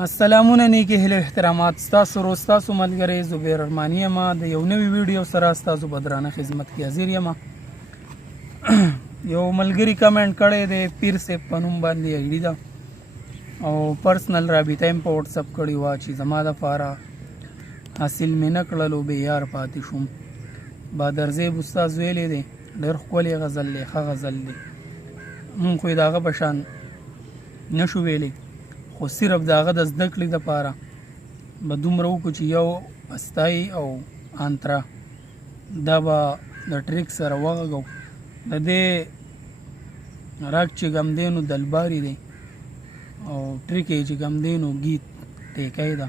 السلامونه نیکی هیله احترامات ستاسو روز تاسو ملګری زبیر ارمانی یم د یو نوی ویډیو سره ستاسو په درانه خدمت کې حاضر یم. یو ملګری کمنټ کړی دی پیر صاحب په نوم باندې ایډي ده او پرسنل رابطه یې په واتساپ کړې وه چې زما دپاره حاصل مې نه کړلو بې یار پاتې شوم. بادرزیب استاد ویلی دی ډېر ښکلی غزل دی، ښه غزل دی. مونږ خو یې د هغه په شان نه شو ویلی، خو صرف د هغه د زده کړې دپاره به دومره وکړو چې یو استایي او انترا دا به د ټریک سره وغږو. د دې راګ چې کوم دی نو دلباري دی او ټریک یې چې کوم دی نو گیت ټیکی ده،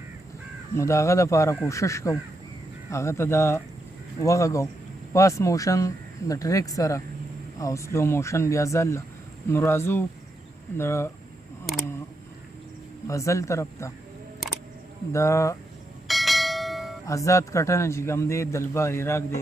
نو د هغه دپاره کوشش کوو هغه ته دا وغږو پاس موشن د ټریک سره او سلو موشن بیا ځله. نو راځو د غزل طرف ته. د آزاد کټنه چې کوم دی دلباري راګ دی.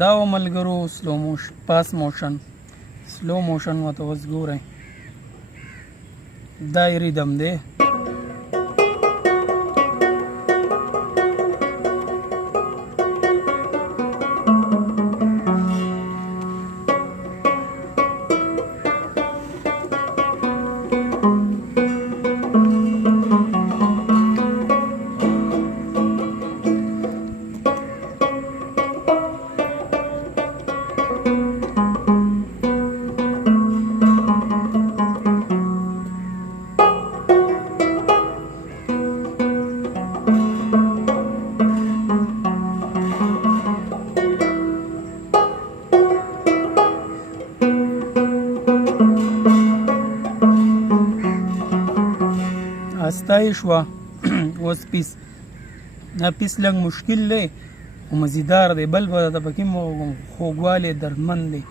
دا و ملګرو سلو موشن پاس موشن سلو موشن ورته اوس ګورئ دا یې ریدم دی. استای شوه اوس پیس دا پیس لږ مشکل دی خو مزیدار دی، بل به د پکې خوږوالی دردمند دی.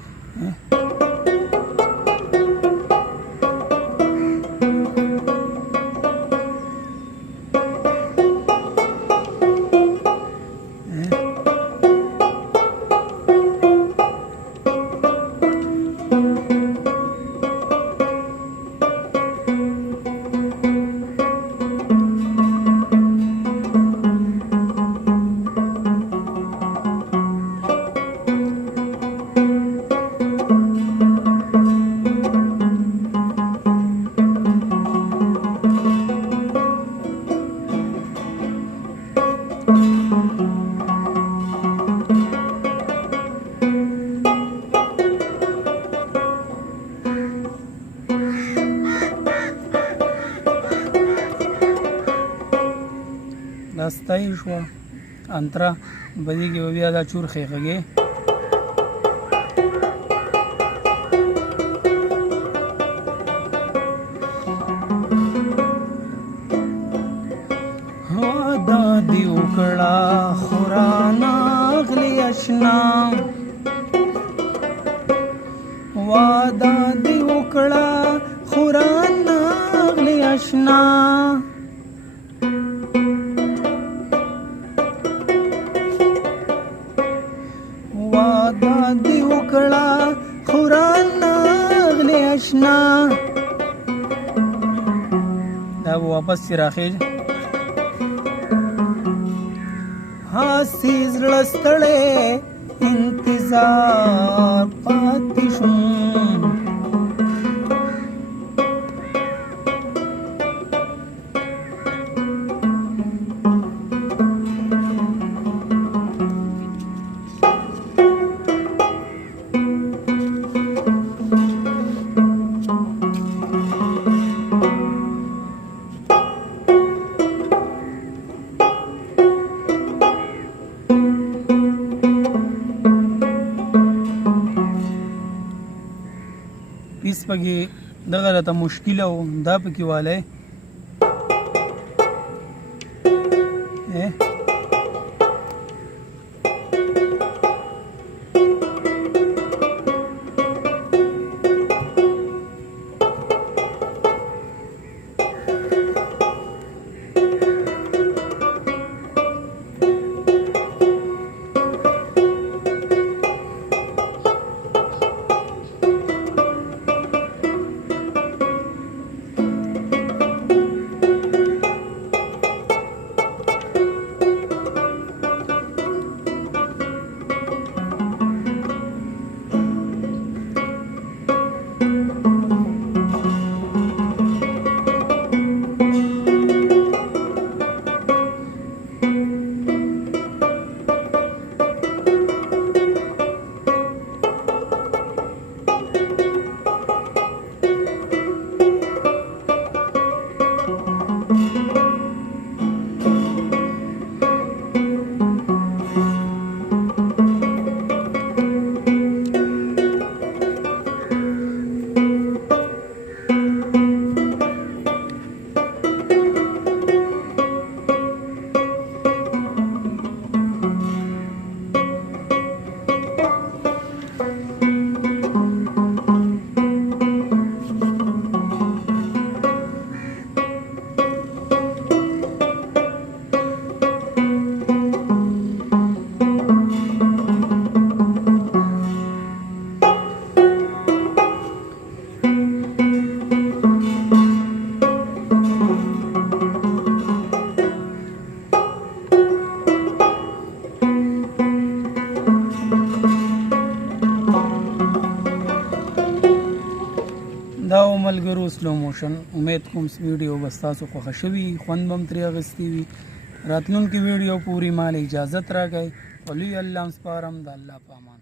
راستای شوه انتره په دې کې به بیا دا چورخې غږې واده دې وکړه خو رانغلې اشنا واده دې وکړه خو رانغلې اشنا واده دې وکړه خو رانغلې اشنا دا به واپس چې راخېږي هاسې زړه ستړی انتظار پاتې شوم پیس پکې دغه راته مشکله و دا پکې والی دا و ملګرو سلو موشن امید کوم ویډیو به ستاسو خوښه شوي خوند به هم ترې اخیستی وي راتلونکي ویډیو پورې مال اجازت راکئ په لوی الله هم سپارم د الله په امان